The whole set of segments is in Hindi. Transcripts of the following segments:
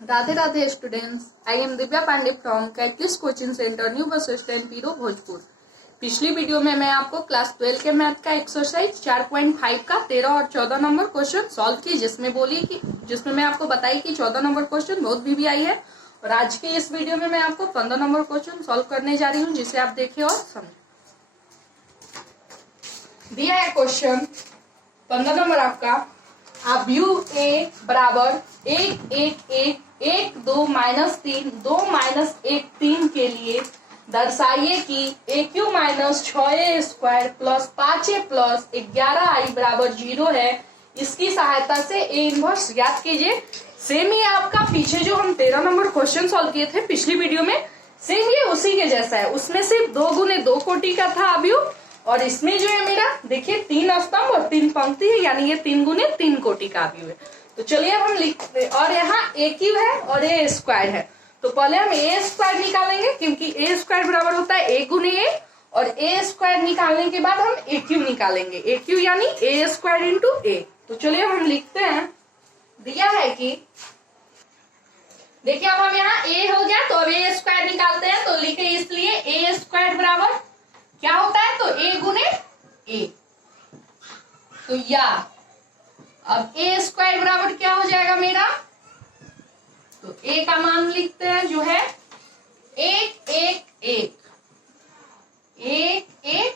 Radhe Radhe students, I am Divya Pandey from catalyst coaching centre new bus stand Piro Bhojpur. पिछली वीडियो में मैं आपको क्लास 12 के मैथ का एक्सरसाइज 4.5 का 13 और 14 नंबर क्वेश्चन सॉल्व की, जिसमें मैं आपको बताई कि 14 नंबर क्वेश्चन बहुत भी आई है। और आज के इस वीडियो में मैं आपको 15 नंबर क्वेश्चन सॉल्व करने जा रही हूँ, जिसे आप देखें और समझें। दिया है क्वेश्चन 15 नंबर आपका, अब यू ए बराबर 1 1 1 1 2 माइनस 3 2 माइनस 1 3 के लिए दर्शाइए कि ए क्यू minus 6a square plus 5a plus 11i बराबर 0 है। इसकी सहायता से ए इनवर्स ज्ञात कीजिए। सेम ही आपका पीछे जो हम 13 नंबर क्वेश्चन सॉल्व किए थे पिछली वीडियो में, सेम ये उसी के जैसा है। उसमें सिर्फ 2 गुने 2 कोटि का था अवयव, और इसमें जो है मेरा देखिए 3 स्तंभ और 3 पंक्ति है, यानी ये 3 गुने 3 कोटि का अवयव है। तो चलिए अब हम लिखते, और यहाँ ए क्यू है और ए स्क्वायर है, तो पहले हम ए स्क्वायर निकालेंगे, क्योंकि ए स्क्वायर बराबर होता है ए गुने ए, और ए स्क्वायर निकालने के बाद हम ए क्यू निकालेंगे। ए क्यू यानी ए स्क्वायर इंटू ए। तो चलिए हम लिखते हैं, दिया है कि देखिए अब हम यहाँ ए हो गया तो अब ए स्क्वायर निकालते हैं, तो लिखे इसलिए ए स्क्वायर बराबर क्या होता है, तो ए गुने ए। तो या अब ए स्क्वायर बराबर क्या हो जाएगा मेरा, तो ए का मान लिखते हैं जो है 1 1 1 1 1,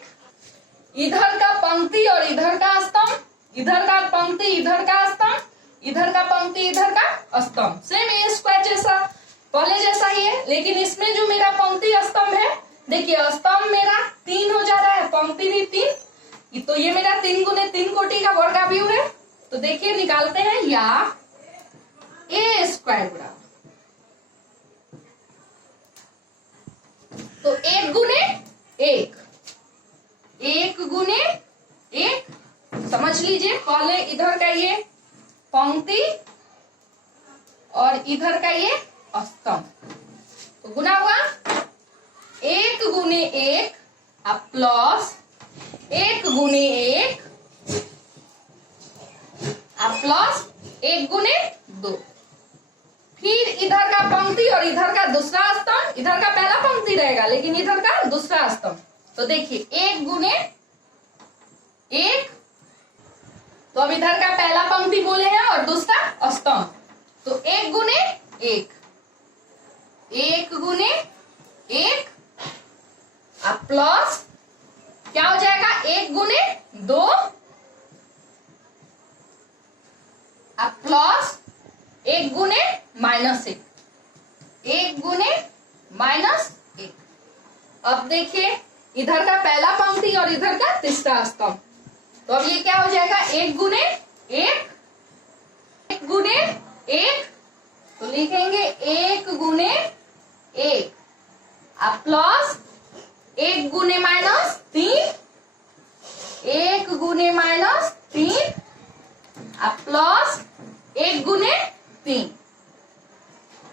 इधर का पंक्ति और इधर का स्तंभ, इधर का पंक्ति इधर का स्तंभ, इधर का पंक्ति इधर का स्तंभ, सेम ए स्क्वायर जैसा पहले जैसा ही है। लेकिन इसमें जो मेरा पंक्ति स्तंभ है, देखिए स्तंभ मेरा 3 हो जा रहा है, पंक्ति भी 3, तो ये मेरा 3 गुने 3 कोटि का वर्ग अवयव है। तो देखिए निकालते हैं, या ए स्क्वायर बराबर, तो 1 गुने 1, 1 गुने 1, समझ लीजिए पहले इधर का ये पंक्ति और इधर का ये स्तंभ, तो गुना हुआ 1 गुने 1 अब प्लस 1 गुने 1 अब प्लस 1 गुने 2, फिर इधर का पंक्ति और इधर का दूसरा स्तंभ, इधर का पहला पंक्ति रहेगा लेकिन इधर का दूसरा स्तंभ, तो देखिए 1 गुने 1, तो अब इधर का पहला पंक्ति बोले हैं और दूसरा स्तंभ, तो 1 गुने 1, 1 गुने 1 अब प्लस क्या हो जाएगा 1 गुने 2 अब प्लस 1 गुने माइनस 1, 1 गुने माइनस 1। अब देखिए इधर का पहला पंक्ति और इधर का तीसरा स्तंभ, तो अब ये क्या हो जाएगा 1 गुने 1, 1 गुने 1, तो लिखेंगे 1 गुने 1 अब प्लस 1 गुने माइनस 3, 1 गुने माइनस 3 अब प्लस 1 गुने 3।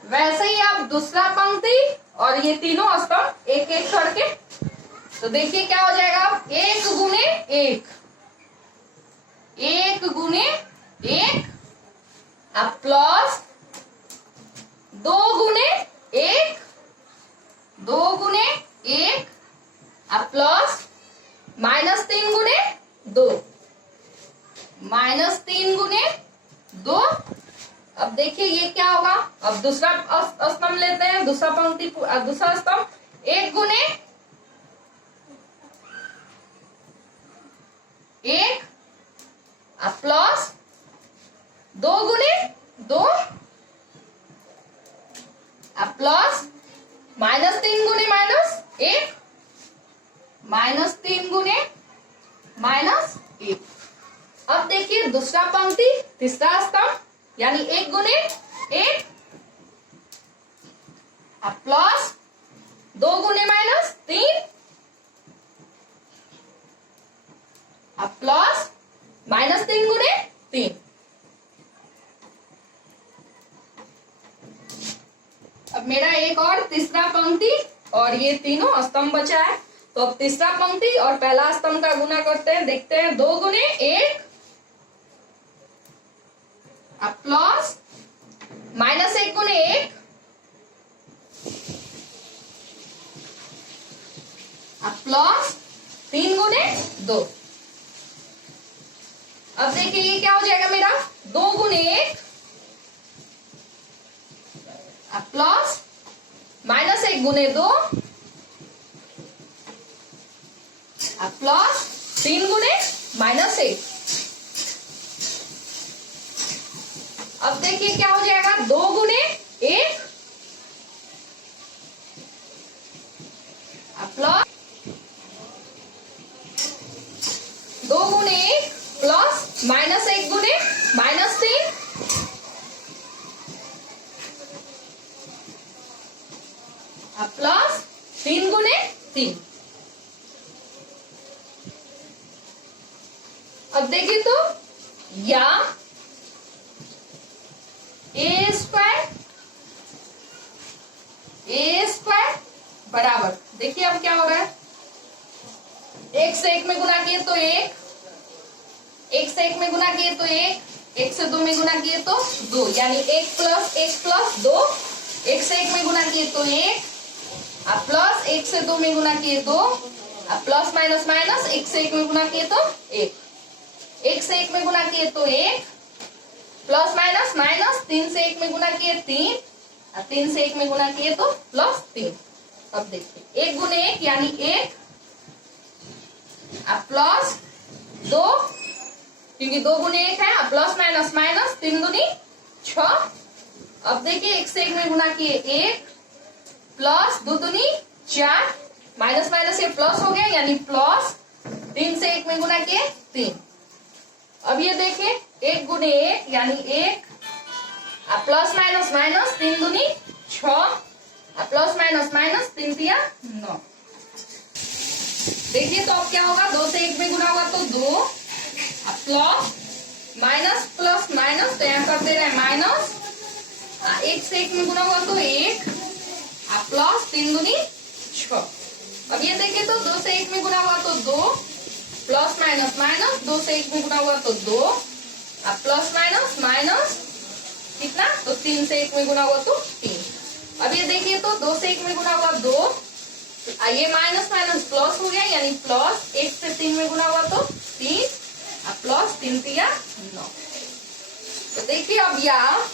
वैसे ही आप दूसरा पंक्ति और ये तीनों स्तंभ एक एक करके, तो देखिए क्या हो जाएगा 1 गुने 1, 1 गुने 1 अब प्लस 2 गुने 1, 2 गुने 1 अब प्लस माइनस 3 गुने 2, माइनस 3 गुने 2। अब देखिए ये क्या होगा, अब दूसरा स्तंभ लेते हैं, दूसरा पंक्ति दूसरा स्तंभ 1 गुने 1 अब प्लस 2 गुने 2 अब प्लस माइनस 3 गुने माइनस 1, माइनस 3 गुने माइनस 1। अब देखिए दूसरा पंक्ति तीसरा स्तंभ, यानी 1 गुने 1 अब प्लस 2 गुने माइनस 3 अब प्लस माइनस 3 गुने 3। अब मेरा एक और तीसरा पंक्ति और ये तीनों स्तंभ बचा है, तो अब तीसरा पंक्ति और पहला स्तंभ का गुना करते हैं, देखते हैं 2 गुने 1 अब प्लस माइनस 1 गुने 2 गुने 1 प्लस -1 गुने 2 प्लस 3 गुने -1। अब देखिए क्या हो जाएगा, 2 गुने 1 प्लस 2 गुने 1 प्लस -1 गुने -3 प्लस 3 गुने 3। अब देखिए तो या ए स्क्वायर बराबर, देखिए अब क्या हो रहा है, 1 से 1 में गुना किए तो 1, 1 से 1 में गुना किए तो 1, 1 से 2 में गुना किए तो 2, यानी 1 प्लस 2, 1 से 1 में गुना किए तो 1 प्लस 1 से 2 में गुना किए तो प्लस माइनस माइनस, 1 से 1 में गुना किए तो 1, 1 से 1 में गुना किए तो 1 प्लस माइनस माइनस, 3 से 1 में गुना किए 3, 3 से 1 में गुना किए तो प्लस 3। अब देखिए 1 गुने 1 यानी 1 प्लस 2, क्योंकि 2 गुने 1 है, प्लस माइनस माइनस, 3 दूनी 6। अब देखिए 1 से 1 में गुना किए 1 प्लस 2 दूनी 4, माइनस माइनस ये प्लस हो गया, यानी प्लस 3 से 1 में गुना किए 3। अब ये देखिए 1 गुने 1 यानी 1 प्लस माइनस माइनस, 3 दूनी 6, प्लस माइनस माइनस, 3 दिया 9। देखिए तो अब क्या होगा, 2 से 1 में गुना हुआ तो 2 प्लस माइनस प्लस माइनस, तो यहाँ कर दे रहे हैं माइनस, 1 से 1 में गुना हुआ तो 1 प्लस 3 दूनी 6। अब ये देखिए तो 2 से 1 में गुना हुआ तो 2 प्लस माइनस माइनस, 2 से 1 में गुना हुआ तो 2 प्लस माइनस माइनस कितना, तो 3 से 1 में गुना हुआ तो 3। अब ये देखिए तो 2 से 1 में गुना हुआ 2, ये माइनस माइनस प्लस हो गया, यानी प्लस 1 से 3 में गुना हुआ तो 3 प्लस 3 दिया 9। तो देखिए अब यहाँ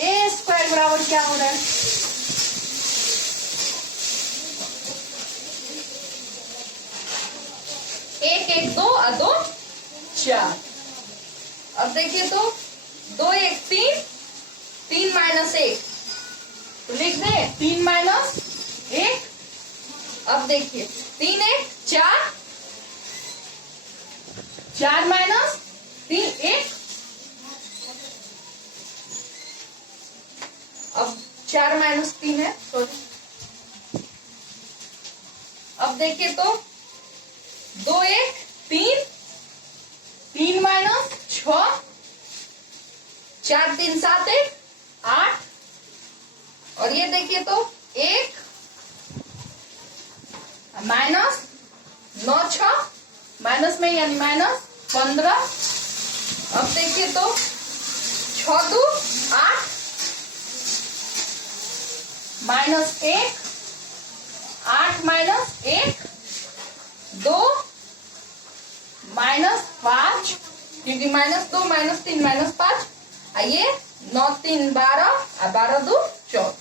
ए स्क्वायर बराबर क्या हो रहा है, एक 1 2 और 2 4। अब देखिए तो 2 1 3, 3 माइनस 1, तो लिख दे 3 माइनस 1। अब देखिए 3 1 4, 4 माइनस 3 1। अब 4 माइनस 3 है, सॉरी। अब देखिए तो 2 1 3, 3 माइनस 6, 4 3 7 1 8। और ये देखिए तो 1 माइनस 9 6, माइनस में यानी माइनस 15। अब देखिए तो 6 2 8, माइनस 1, 8 माइनस 1 2 माइनस 5, क्योंकि माइनस 2 माइनस 3 माइनस 5, आइए 9 3 12 और 12 2 14।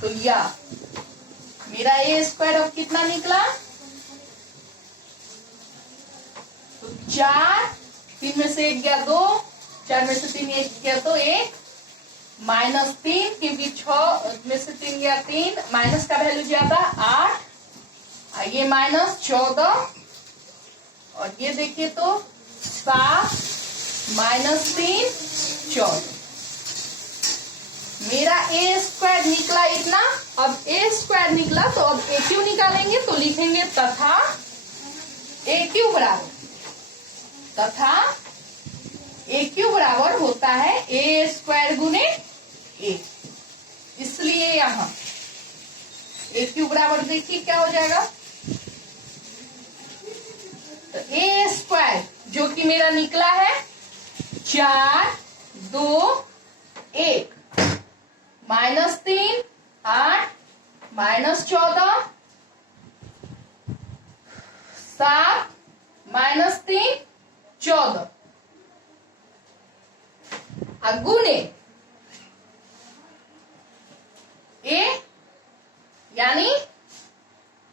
तो या मेरा ए स्क्वायर अब कितना निकला, तो 4, 3 में से 1 गया 2, 4 में से 3 1 गया तो 1, माइनस 3, क्योंकि 6 में से 3 गया 3, माइनस का वैल्यू ज्यादा 8, ये माइनस 14। और ये देखिए तो 7 माइनस 3 14। मेरा ए स्क्वायर निकला इतना। अब ए स्क्वायर निकला तो अब ए क्यू निकालेंगे, तो लिखेंगे तथा ए क्यू बराबर, तथा ए क्यू बराबर होता है ए स्क्वायर गुने ए। इसलिए यहां ए क्यू बराबर देखिए क्या हो जाएगा, तो ए स्क्वायर जो कि मेरा निकला है 4 2 1, माइनस 3 8, माइनस 14 7 -3 14 गुने ए यानी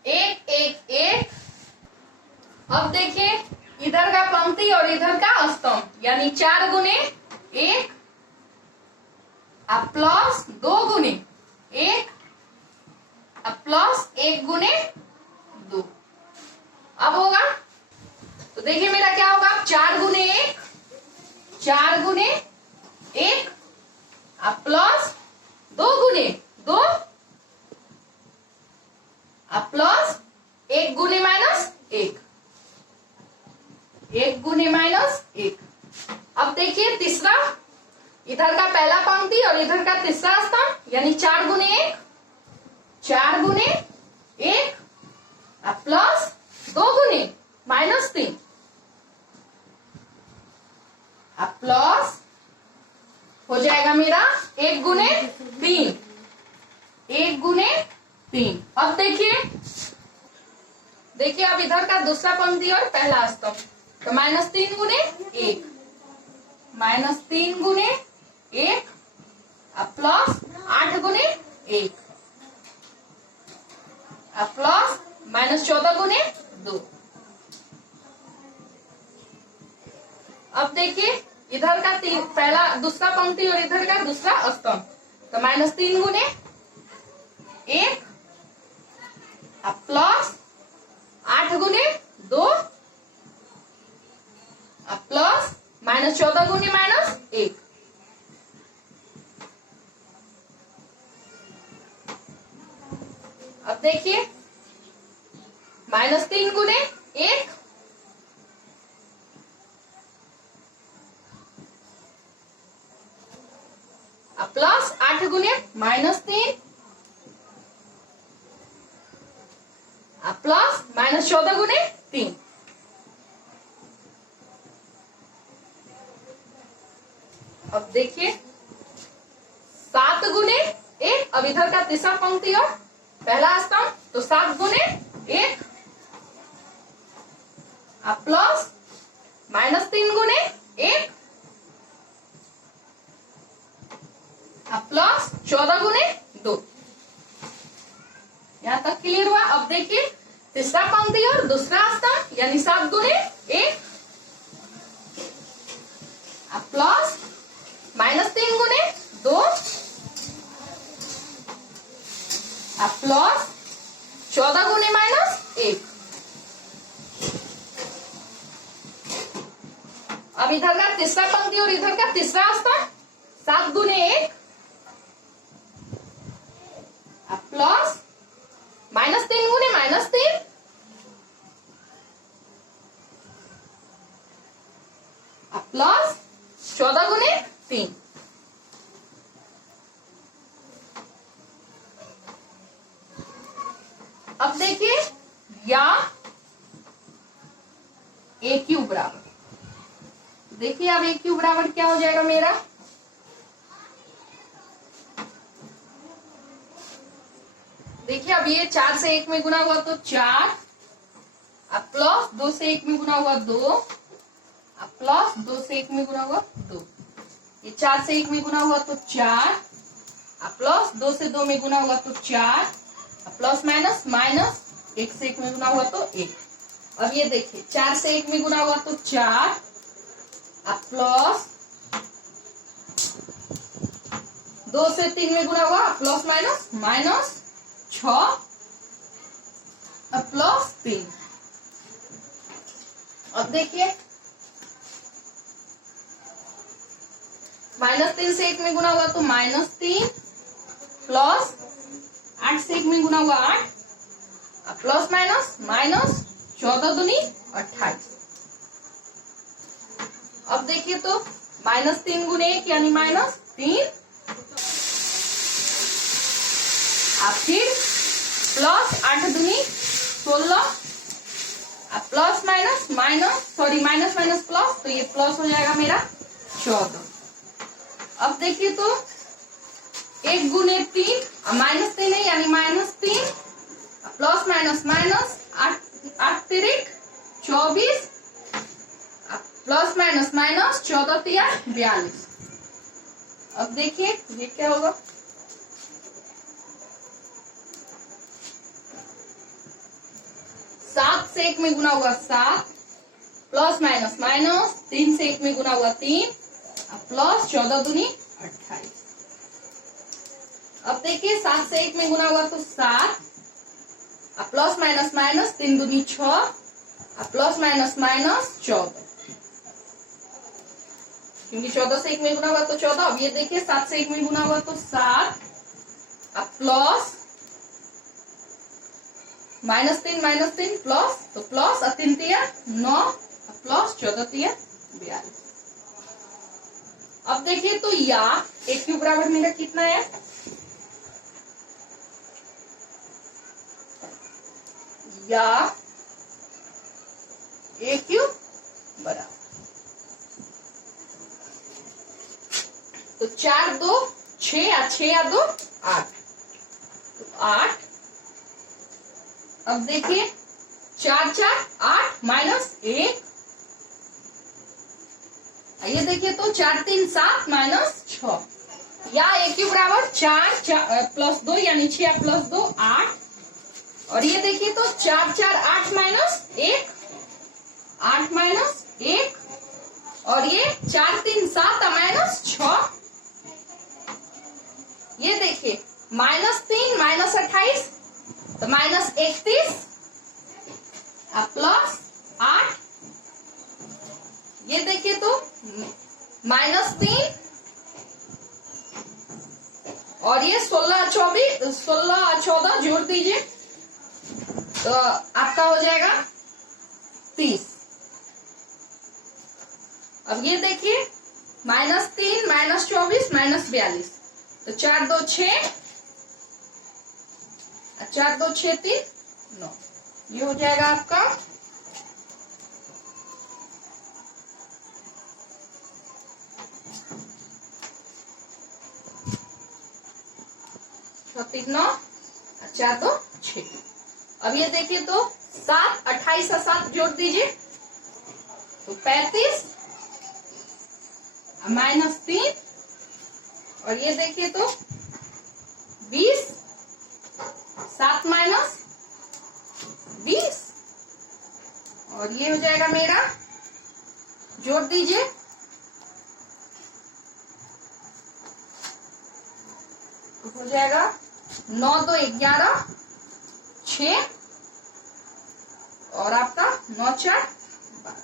1 1 1। अब देखिए इधर का पंक्ति और इधर का स्तंभ यानी 4 गुने 1 अब प्लस 2 गुने 1 अब प्लस 1 गुने 2। अब होगा तो देखिए मेरा क्या होगा 4 गुने 1 4 गुने 1 अब प्लस 2 गुने 2 अब प्लस 1 गुने -1 1 गुने -1। अब देखिए तीसरा इधर का पहला पंक्ति और इधर का तीसरा स्तंभ यानी 4 गुने 1 4 गुने 1 अब प्लस 2 गुने -3 अब प्लस हो जाएगा मेरा 1 गुने 3 1 गुने 3। अब देखिए अब इधर का दूसरा पंक्ति और पहला स्तंभ तो -3 गुने 1 -3 गुने 1 अब प्लस 8 गुने 1 अब प्लस -14 गुने 2। अब देखिए इधर का पहला दूसरा पंक्ति और इधर का दूसरा स्तंभ तो -3 गुने 1 अब प्लस 8 गुने 2 अब प्लस -14 गुने -1। अब देखिए -3 गुने 1 अब प्लस 8 गुने -3 अब प्लस -14 गुने 3। अब देखिए 7 गुने 1 अब इधर का तीसरा पंक्ति और पहला स्तंभ तो 7 गुने 1 अब प्लस -3 गुने 1 अब प्लस 14 गुने 2। यहां तक क्लियर हुआ। अब देखिए तीसरा पंक्ति और दूसरा स्तंभ यानी 7 गुने 1 अब प्लस -3 गुने 2 अब प्लस 14 गुने -1। अब इधर का तीसरा पंक्ति और इधर का तीसरा स्तंभ 7 गुने 1 अब प्लस -3 गुने -3 अब प्लस 14 गुने 3। अब देखिए या ए क्यूब बराबर देखिए अब ए क्यूब बराबर क्या हो जाएगा मेरा देखिए अब ये 4 से 1 में गुना हुआ तो 4 अब प्लस 2 से 1 में गुना हुआ 2 अब प्लस 2 से 1 में गुना हुआ 2 ये 4 से 1 में गुना हुआ तो 4 अब प्लस 2 से 2 में गुना हुआ तो 4 अब प्लस माइनस 1 से 1 में गुना हुआ तो 1। अब ये देखिए 4 से 1 में गुना हुआ तो 4 अब प्लस 2 से 3 में गुना हुआ प्लस माइनस 6 अब प्लस 3। अब देखिए -3 से 1 में गुना हुआ तो -3 प्लस 8 से 1 में गुना हुआ 8 अब प्लस माइनस 14 दूनी 28। अब देखिए तो -3 गुने 1 यानी -3 अब फिर प्लस 8 दूनी 16 अब प्लस माइनस प्लस तो ये प्लस हो जाएगा मेरा 14। अब देखिए तो 1 गुने 3 -3 है यानी -3 plus minus 8 तिरिक 24 plus minus minus 14 तिया 42। अब देखिए ये क्या होगा, 7 से 1 में गुना हुआ 7, प्लस माइनस माइनस 3 से 1 में गुना हुआ 3, प्लस 14 दूनी 28। अब देखिए 7 से 1 में गुना हुआ तो 7, प्लस माइनस माइनस 3 दूनी 6, प्लस माइनस माइनस 14, क्योंकि 14 से 1 में गुना हुआ तो 14। अब ये देखिए 7 से 1 में गुना हुआ तो 7, प्लस माइनस 3 प्लस, तो प्लस 3 तिया 9, प्लस 14 तिया 42। अब देखिए तो या ए क्यूब बराबर मेरा कितना है, या ए क्यूब बराबर, तो 4 2 6 या 6 या 2 8, तो 8। अब देखिए 4 4 8 माइनस 1, ये देखिए तो 4 3 7 माइनस 6, या ए क्यूब बराबर 4 प्लस 2 यानी 6 प्लस 2 8, और ये देखिए तो 4 4 8 माइनस 1, 8 माइनस 1, और ये 4 3 7 माइनस 6, ये देखिए माइनस 3 माइनस 28, तो माइनस 31, प्लस 8, ये देखिए तो माइनस 3, और ये 16 14 जोड़ दीजिए तो आपका हो जाएगा 30। अब ये देखिए माइनस 3 माइनस 24 माइनस 42, तो 4 2 6, 4 2 6 3 9, ये हो जाएगा आपका 6 3 9, 4 2 6। अब ये देखिए तो 7 28 और 7 जोड़ दीजिए तो 35, माइनस 3, और ये देखिए तो 20, 7 माइनस 20, और ये हो जाएगा मेरा, जोड़ दीजिए तो हो जाएगा 9 2 11 6, और आपका 9 4 12।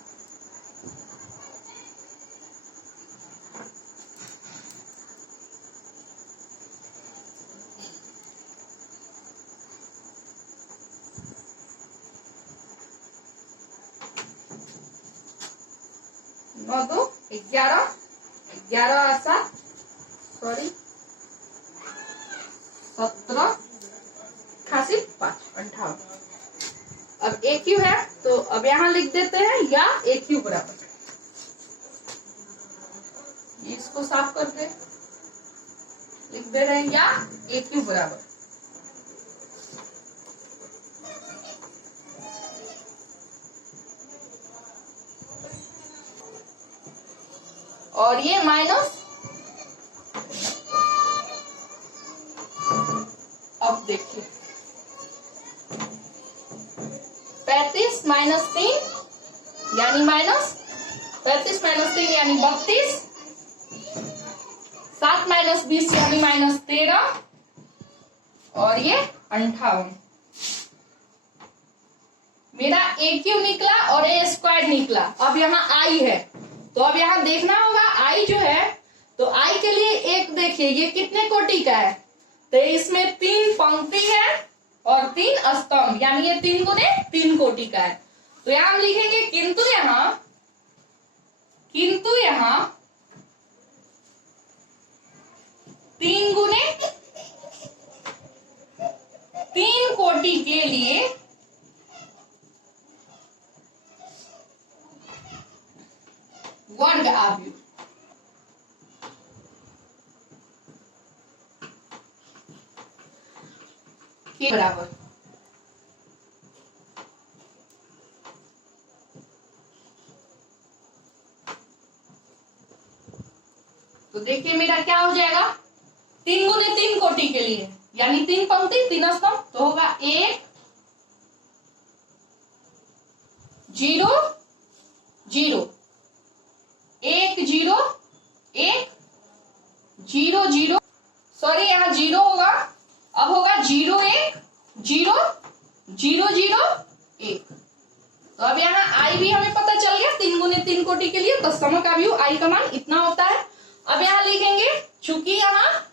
नौ 2 11 11 7 सॉरी 17 88 5 58। अब ए क्यू है तो अब यहां लिख देते हैं या ए क्यू बराबर, इसको साफ करके लिख दे रहे हैं या ए क्यू बराबर, और ये माइनस। अब देखिए 35 माइनस 3 यानी माइनस 35 माइनस 3 यानी 32, 7 माइनस 20 यानी माइनस 13, और ये 58। मेरा ए क्यू निकला और ए स्क्वायर निकला। अब यहाँ आई है तो अब यहाँ देखना होगा आई जो है, तो आई के लिए एक देखिए ये कितने कोटि का है, तो इसमें 3 पंक्ति है और 3 स्तंभ, यानी ये 3 गुने 3 कोटि का है। तो यहां हम लिखेंगे किंतु यहां 3 गुने 3 कोटि के लिए वर्ग आव्यूह के बराबर तो देखिए मेरा क्या हो जाएगा, 3 गुने 3 कोटि के लिए यानी 3 पंक्ति 3 स्तंभ, तो होगा 1 0 0 1 0 1 0 0, सॉरी यहाँ 0 होगा, अब होगा 0 1 0 0 0 1। तो अब यहाँ आई भी हमें पता चल गया 3 गुने 3 कोटि के लिए, तो समकाव्यू आई का मान इतना होता है। अब यहाँ लिखेंगे चूंकि यहाँ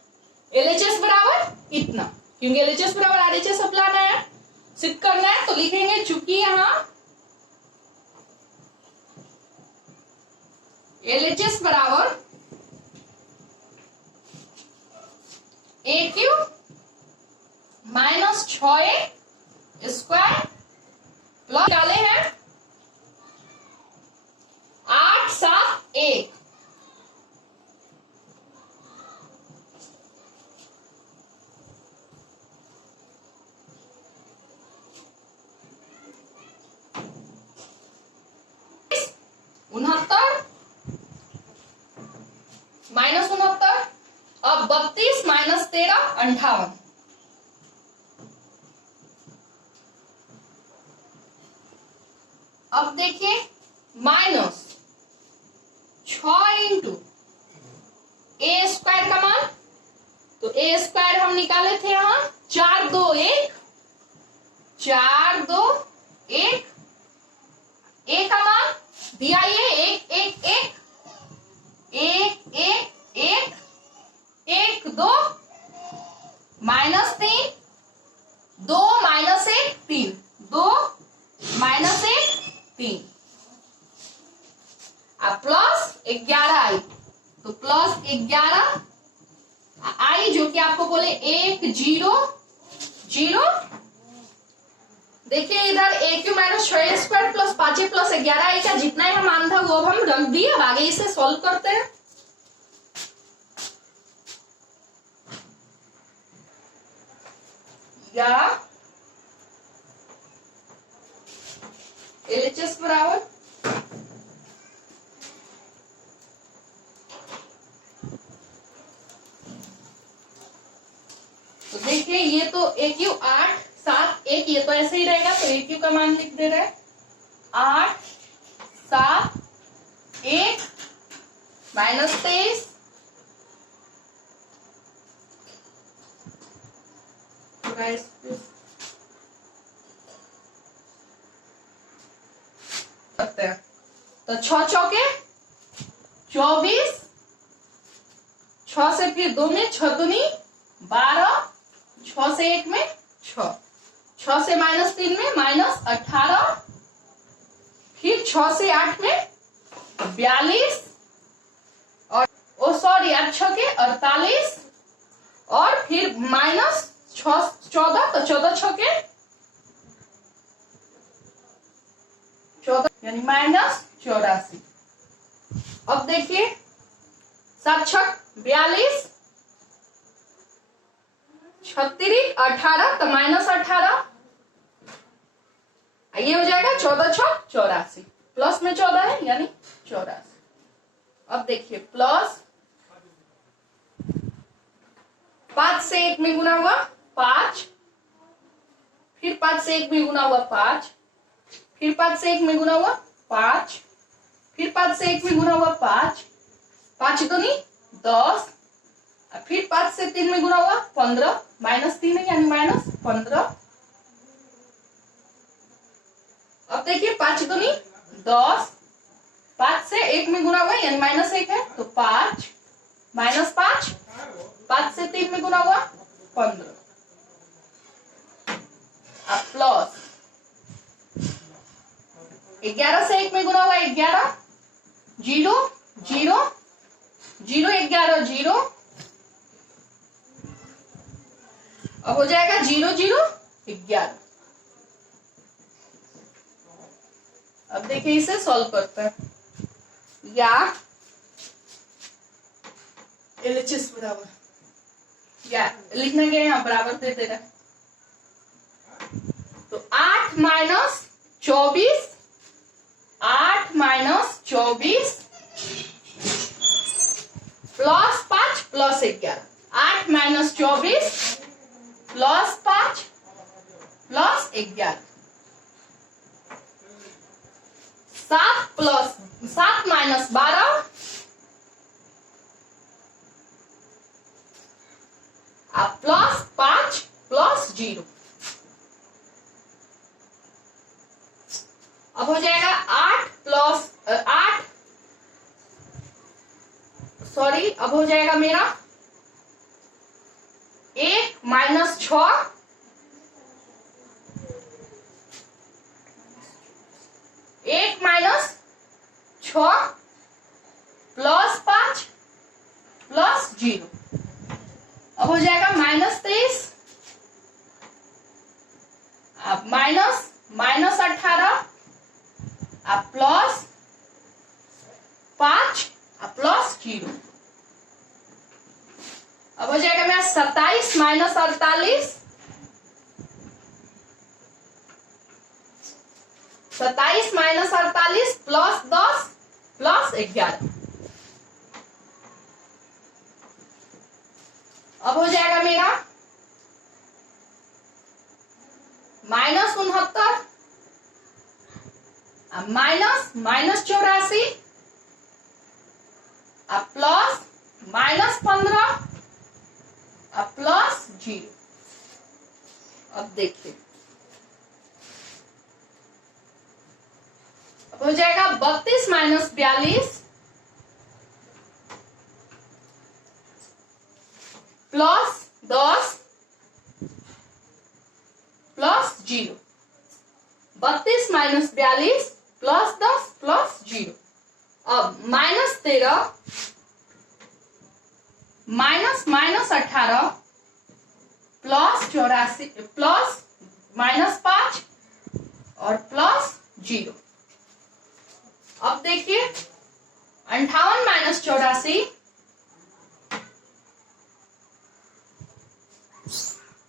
LHS बराबर इतना, क्योंकि LHS बराबर RHS अब लाना है, सिद्ध करना है, तो लिखेंगे चूंकि यहाँ LHS बराबर AQ minus 6A square plus डाले हैं 8 7 1, उनहत्तर माइनस 69, अब 32 माइनस 13 58। अब देखिए माइनस 6 इंटू ए स्क्वायर का मान, तो ए स्क्वायर हम निकाले थे यहाँ 4 2 1 4 2 1, ए का मान दिया ये 1 1 1 1 1 1 1 2 माइनस 3 2 माइनस 1 3 2 माइनस 1 3, अब प्लस 11 आई, तो प्लस 11 आई जो कि आपको बोले 1 0 0। देखिए इधर AQ minus 6 square plus 5 plus 11 आई का जितना ही मान था वो अब हम रख दिए, अब आगे इसे सॉल्व करते हैं। या LHS बराबर तो देखिए ये तो AQ 8 7 1, ये तो ऐसे ही रहेगा, तो AQ का मान लिख दे रहे हैं 8 7 1 माइनस 23 करते हैं, तो 6 चौके 24, 6 से फिर 2 में 6 दूनी 12, 6 से 1 में 6, 6 से माइनस 3 में माइनस 18, फिर 6 से 8 में 42 और ओ सॉरी 8 6 के 48 और फिर माइनस 14, तो 14 6 के 14 यानी माइनस 84। अब देखिए 7 6 42 36 18, तो माइनस 18, ये हो जाएगा 14 6 84, प्लस में 14 है यानी 84। अब देखिए प्लस 5 से 1 में गुना हुआ 5, फिर 5 से 1 में गुना हुआ 5, फिर 5 से 1 में गुना हुआ 5, फिर 5 से 1 में गुना हुआ 5, 5 दूनी 10, फिर 5 से 3 में गुना हुआ 15, माइनस 3 है यानी माइनस 15। अब देखिए 5 दूनी 10, 5 से 1 में गुना हुआ यानी माइनस 1 है, तो 5 माइनस 5, 5 से 3 में गुना हुआ 15, अब प्लस 11 से 1 में गुना हुआ 11, 0 0 0 11 0, अब हो जाएगा 0 0 11। अब देखिए इसे सॉल्व करते हैं, या LHS बराबर या लिखना क्या है यहाँ बराबर दे दे रहा है, तो 8 minus 24 8 minus 24 plus 5 plus 11, 8 minus 24 plus 5 plus 11, 7 minus 12 plus 5 plus 0। अब हो जाएगा 8 सॉरी, अब हो जाएगा मेरा 1 माइनस 6 1 माइनस 6 प्लस 5 प्लस 0। अब हो जाएगा -23 माइनस 18 प्लस 5 प्लस 0। अब हो जाएगा मेरा 27 माइनस 48 27 माइनस 48 प्लस 10 प्लस 11। अब हो जाएगा मेरा -69 माइनस 84 प्लस -15 प्लस 0। अब देखिए, अब हो जाएगा 32 minus 42 plus 10 plus 0। 32 minus 42 plus 10 plus 0। अब -13 माइनस 18 प्लस 84 प्लस -5 और प्लस 0। अब देखिए 58 माइनस 84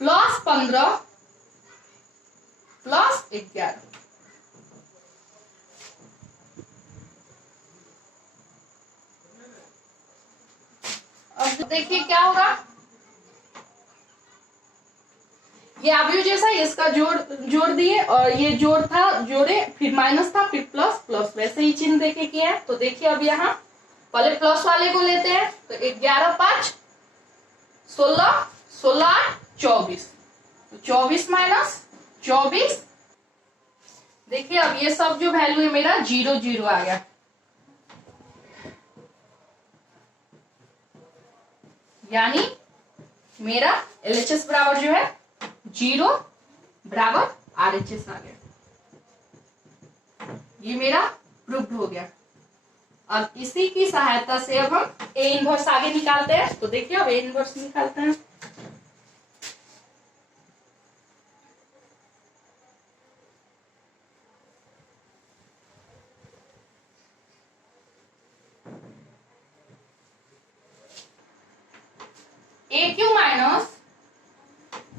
प्लस 15 प्लस 11। अब देखिए क्या होगा, ये अवयव जैसा इसका जोड़ दिए और ये जोड़ था, जोड़े, फिर माइनस था, फिर प्लस प्लस, वैसे ही चिन्ह देके किए हैं। तो देखिए अब यहाँ पहले प्लस वाले को लेते हैं, तो 11 5 16 16 24, तो 24 माइनस 24। देखिए अब ये सब जो वैल्यू है मेरा 0 0 आ गया, यानी मेरा LHS बराबर जो है 0 बराबर RHS आ गया। ये मेरा प्रूव्ड हो गया। अब इसी की सहायता से अब हम A इनवर्स आगे निकालते हैं। तो देखिए अब A इनवर्स निकालते हैं। AQ minus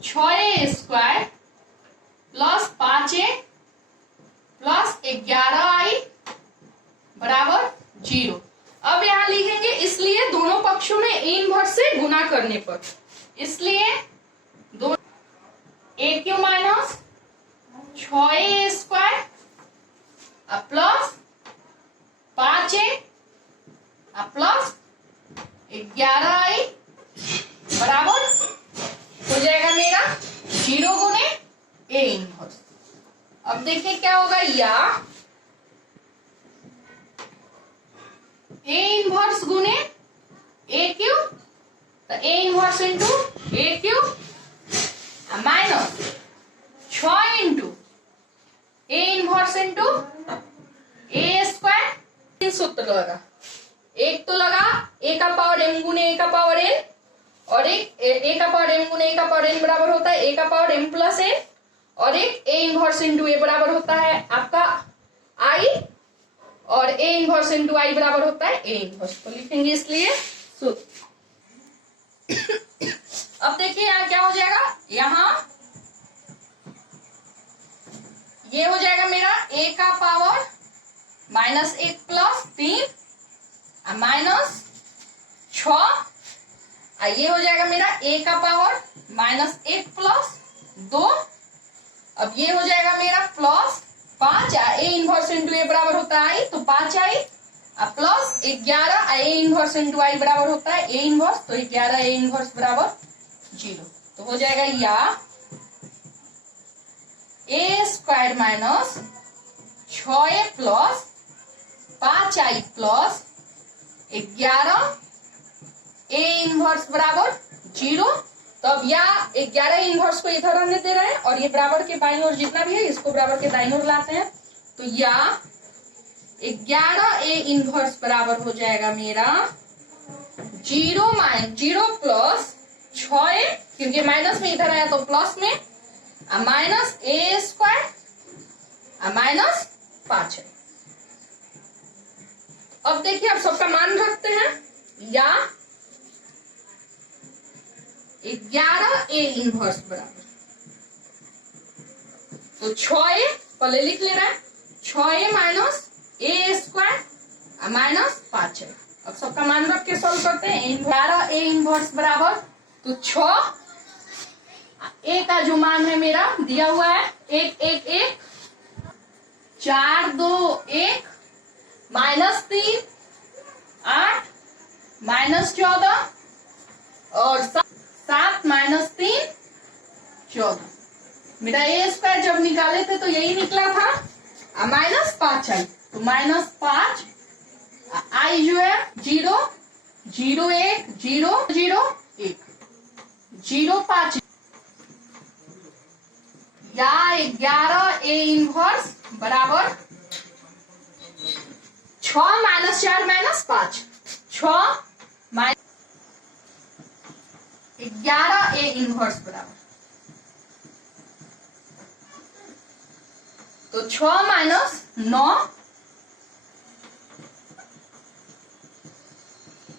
6A square plus 5A plus 11I बराबर 0। अब यहां लिखेंगे, इसलिए दोनों पक्षों में A इनवर्स से गुना करने पर, इसलिए दोनों AQ minus 6A square plus 5A plus 11I बराबर हो जाएगा मेरा 0 गुने A इनवर्स। अब देखिए क्या होगा, या A इनवर्स गुने AQ, तो A inverse into AQ minus 6 into A inverse into A square. 3 सूत्र लगा, एक तो लगा A का पावर M गुने A का पावर N, और एक A का पावर M गुने A का पावर N बराबर होता है A का पावर M प्लस N, और एक A इनवर्स इंटू A बराबर होता है आपका I, और A इनवर्स इंटू I बराबर होता है A इनवर्स। तो लिखेंगे इसलिए अब देखिए यहाँ क्या हो जाएगा, यहाँ ये हो जाएगा मेरा A का पावर -1 प्लस 3 माइनस 6, ये हो जाएगा मेरा a का पावर माइनस 1 प्लस 2। अब ये हो जाएगा मेरा plus 5, a inverse into a बराबर होता है i, तो 5i plus 11, a inverse into i बराबर होता है a इनवर्स, तो 11 a इनवर्स बराबर 0। तो हो जाएगा या a square minus 6a plus 5i plus 11 a inverse बराबर 0। तो अब या 11 इनवर्स को इधर आने दे रहे हैं और ये बराबर के बाईं ओर जितना भी है इसको बराबर के दाईं ओर लाते हैं, तो या 11 a इनवर्स बराबर हो जाएगा मेरा 0 प्लस 6a, क्योंकि माइनस में इधर आया तो प्लस में, माइनस a स्क्वायर माइनस 5 है। अब देखिए अब सबका मान रखते हैं, या 11 a इनवर्स बराबर, तो 6a पहले लिख ले रहा है, 6a minus a square minus 5 है। अब सबका मान रख के सॉल्व करते हैं। 11 a इनवर्स बराबर, तो 6 a का जो मान है मेरा दिया हुआ है 1 1 1, 4 2 1 माइनस 3 8 माइनस 14 और 7 माइनस 3 14। मेरा ए स्क्वायर जब निकाले थे तो यही निकला था, माइनस 5i, तो माइनस 5 आई जो है 0 0 1 0 0 1 0 5, या 11 a इनवर्स बराबर 6 minus 4 minus 5, 6 minus 11 a inverse बराबर, तो 6 माइनस 9,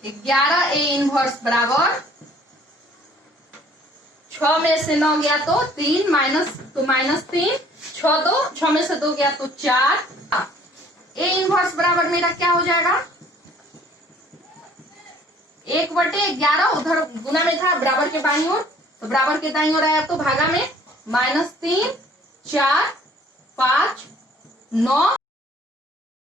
11 a इनवर्स बराबर 6 में से 9 गया तो 3 माइनस, तो माइनस 3, 6 में से 2 गया तो 4। a इनवर्स बराबर मेरा क्या हो जाएगा 1/11, उधर गुना में था बराबर के बाईं ओर, तो बराबर के दाईं ओर आया तो भागा में, माइनस 3 4 5 9